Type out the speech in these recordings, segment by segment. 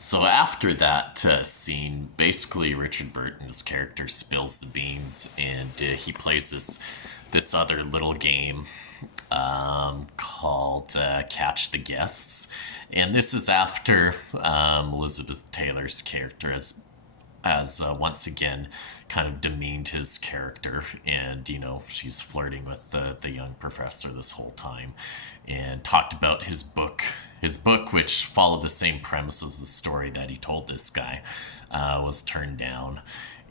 So after that scene, basically Richard Burton's character spills the beans, and he plays this other little game called Catch the Guests, and this is after Elizabeth Taylor's character has once again kind of demeaned his character, and she's flirting with the young professor this whole time, and talked about his book, which followed the same premise as the story that he told this guy, was turned down.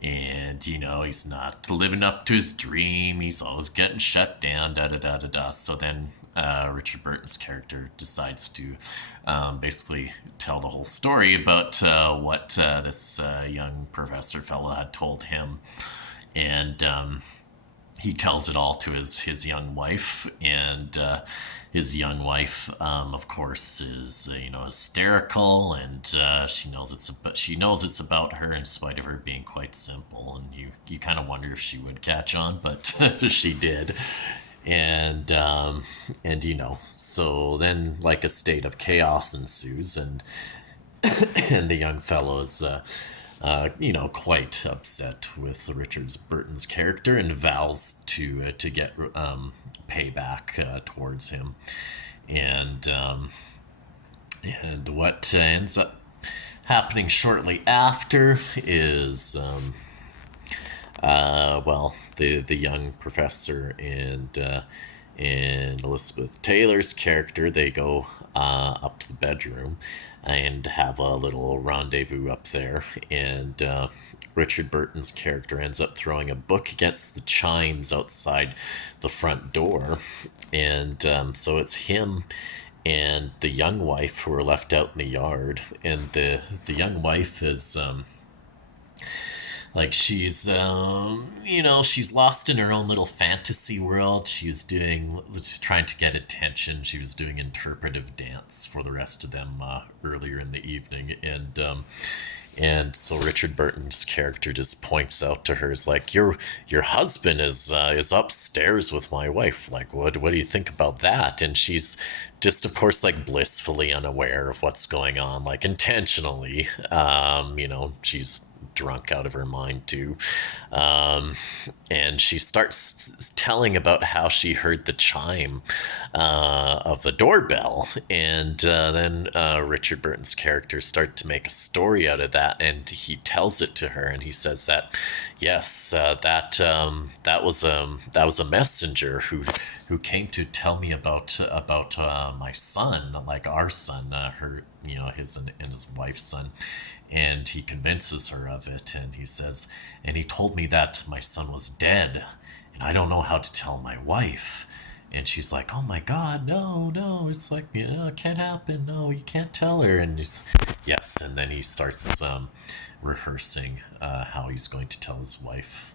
And he's not living up to his dream. He's always getting shut down. Da da da da da. So then Richard Burton's character decides to basically tell the whole story about what this young professor fellow had told him, and he tells it all to his young wife, and his young wife, of course, is hysterical, and she knows it's about her in spite of her being quite simple, and you kind of wonder if she would catch on, but she did, and so then like a state of chaos ensues, and and the young fellow is quite upset with Richard Burton's character and vows to get payback towards him, and what ends up happening shortly after is the young professor and Elizabeth Taylor's character, they go up to the bedroom and have a little rendezvous up there. And Richard Burton's character ends up throwing a book against the chimes outside the front door. And so it's him and the young wife who are left out in the yard. And the young wife is like she's lost in her own little fantasy world. She's trying to get attention. She was doing interpretive dance for the rest of them earlier in the evening, and so Richard Burton's character just points out to her, is like, your husband is upstairs with my wife. Like, what do you think about that? And she's just, of course, like blissfully unaware of what's going on, like intentionally. She's drunk out of her mind too, and she starts telling about how she heard the chime of the doorbell, and then Richard Burton's character starts to make a story out of that, and he tells it to her, and he says that yes, that was a messenger who came to tell me about my son, like our son, his and his wife's son, and he convinces her of it, and he says, and he told me that my son was dead, and I don't know how to tell my wife. And she's like, oh my god, no, it's like, it can't happen, no, you can't tell her. And he's, yes, and then he starts rehearsing how he's going to tell his wife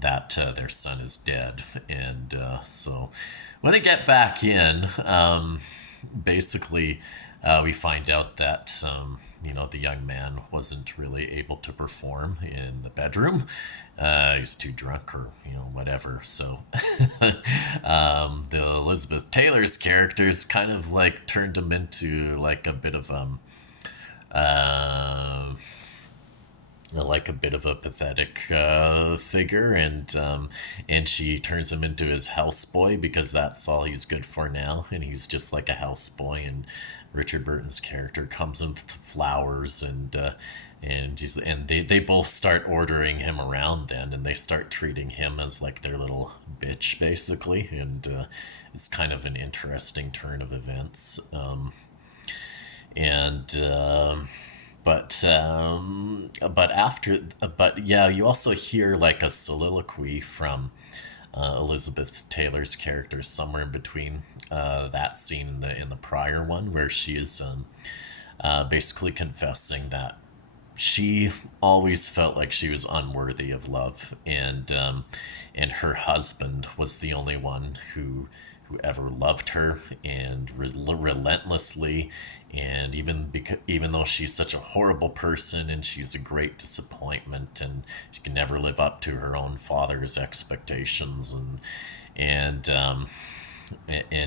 that their son is dead. And so when they get back in, basically we find out that the young man wasn't really able to perform in the bedroom. He's too drunk, or whatever. So the Elizabeth Taylor's characters kind of like turned him into like a bit of a pathetic figure, and she turns him into his houseboy because that's all he's good for now, and he's just like a houseboy. And Richard Burton's character comes in with flowers, and they both start ordering him around then, and they start treating him as like their little bitch basically, and it's kind of an interesting turn of events, and but yeah, you also hear like a soliloquy from Elizabeth Taylor's character somewhere in between that scene in the prior one, where she is basically confessing that she always felt like she was unworthy of love, and her husband was the only one who ever loved her, and relentlessly, and even though she's such a horrible person and she's a great disappointment, and she can never live up to her own father's expectations, and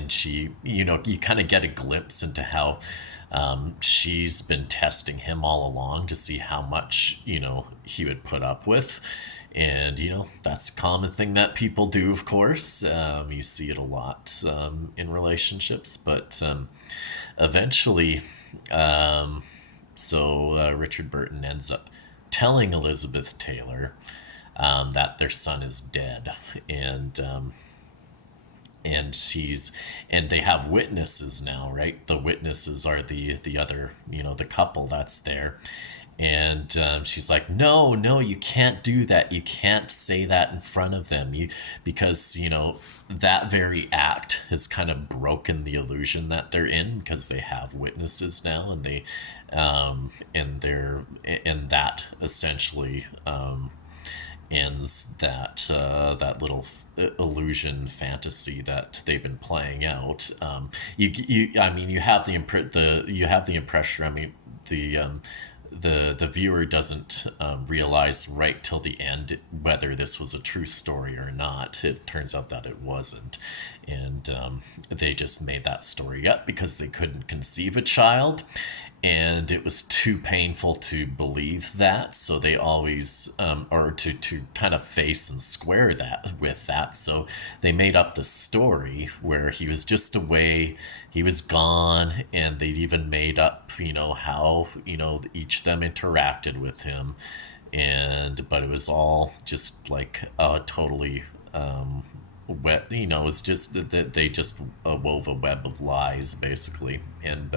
she, you kind of get a glimpse into how She's been testing him all along to see how much, he would put up with. And, that's a common thing that people do, of course. You see it a lot in relationships. But eventually, Richard Burton ends up telling Elizabeth Taylor that their son is dead. And they have witnesses now, right? The witnesses are the other, the couple that's there. And she's like, no, no, you can't do that. You can't say that in front of them. Because that very act has kind of broken the illusion that they're in, because they have witnesses now. And that essentially ends that little illusion fantasy that they've been playing out. I mean, you have the impression. I mean, the viewer doesn't realize right till the end whether this was a true story or not. It turns out that it wasn't, and they just made that story up because they couldn't conceive a child, and it was too painful to believe that. So they always, or to kind of face and square that with that. So they made up the story where he was just away, he was gone, and they'd even made up, how, each of them interacted with him. But it was all just like totally wet, it's just that they just wove a web of lies, basically. And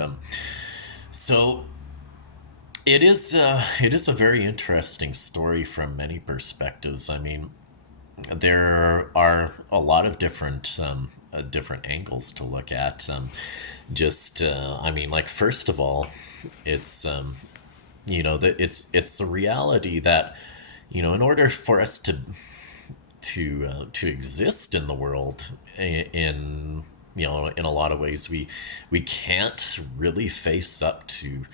so it is a very interesting story from many perspectives. I mean, there are a lot of different angles to look at. I mean, like, first of all, it's that it's the reality that, in order for us to exist in the world, in a lot of ways, we can't really face up to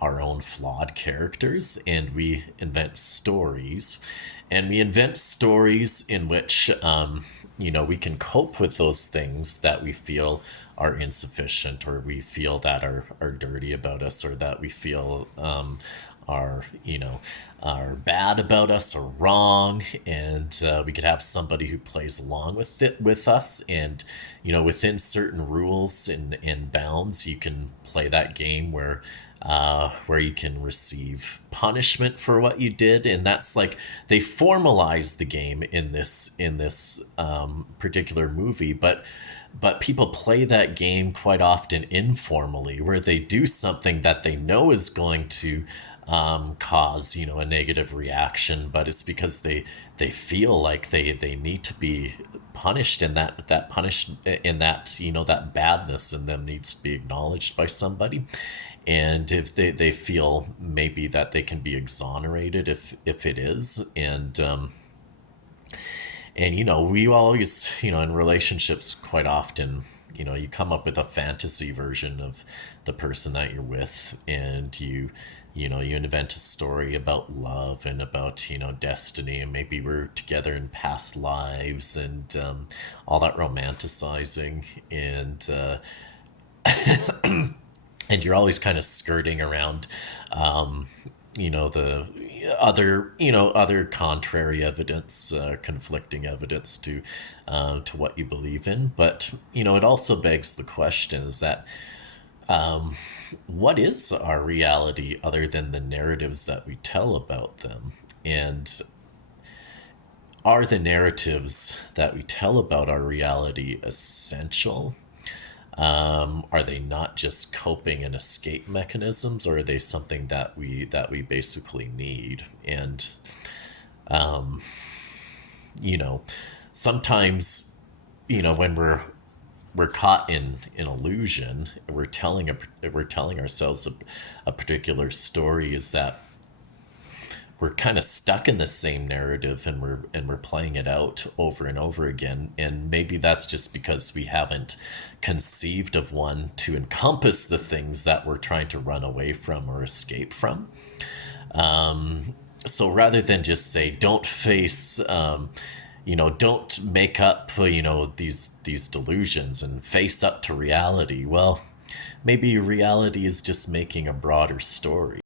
our own flawed characters, and we invent stories. And we invent stories in which, we can cope with those things that we feel are insufficient, or we feel that are dirty about us, or that we feel are, are bad about us or wrong. And we could have somebody who plays along with it with us. And, within certain rules and bounds, you can play that game where you can receive punishment for what you did. And that's like, they formalize the game in this particular movie. But people play that game quite often informally, where they do something that they know is going to cause, a negative reaction, but it's because they feel like they need to be punished, and that punished in that, that badness in them needs to be acknowledged by somebody. And if they feel maybe that they can be exonerated if it is. And we always, in relationships, quite often, you come up with a fantasy version of the person that you're with, and you invent a story about love and about, destiny, and maybe we're together in past lives, and all that romanticizing. And you're always kind of skirting around the other contrary evidence, conflicting evidence to what you believe in. But it also begs the question: is that what is our reality other than the narratives that we tell about them? And are the narratives that we tell about our reality essential? Are they not just coping and escape mechanisms, or are they something that we basically need? And you know, sometimes, when we're caught in illusion, we're telling ourselves a particular story, is that we're kind of stuck in the same narrative, and we're playing it out over and over again. And maybe that's just because we haven't conceived of one to encompass the things that we're trying to run away from or escape from. So rather than just say, don't face, don't make up, these delusions and face up to reality. Well, maybe reality is just making a broader story.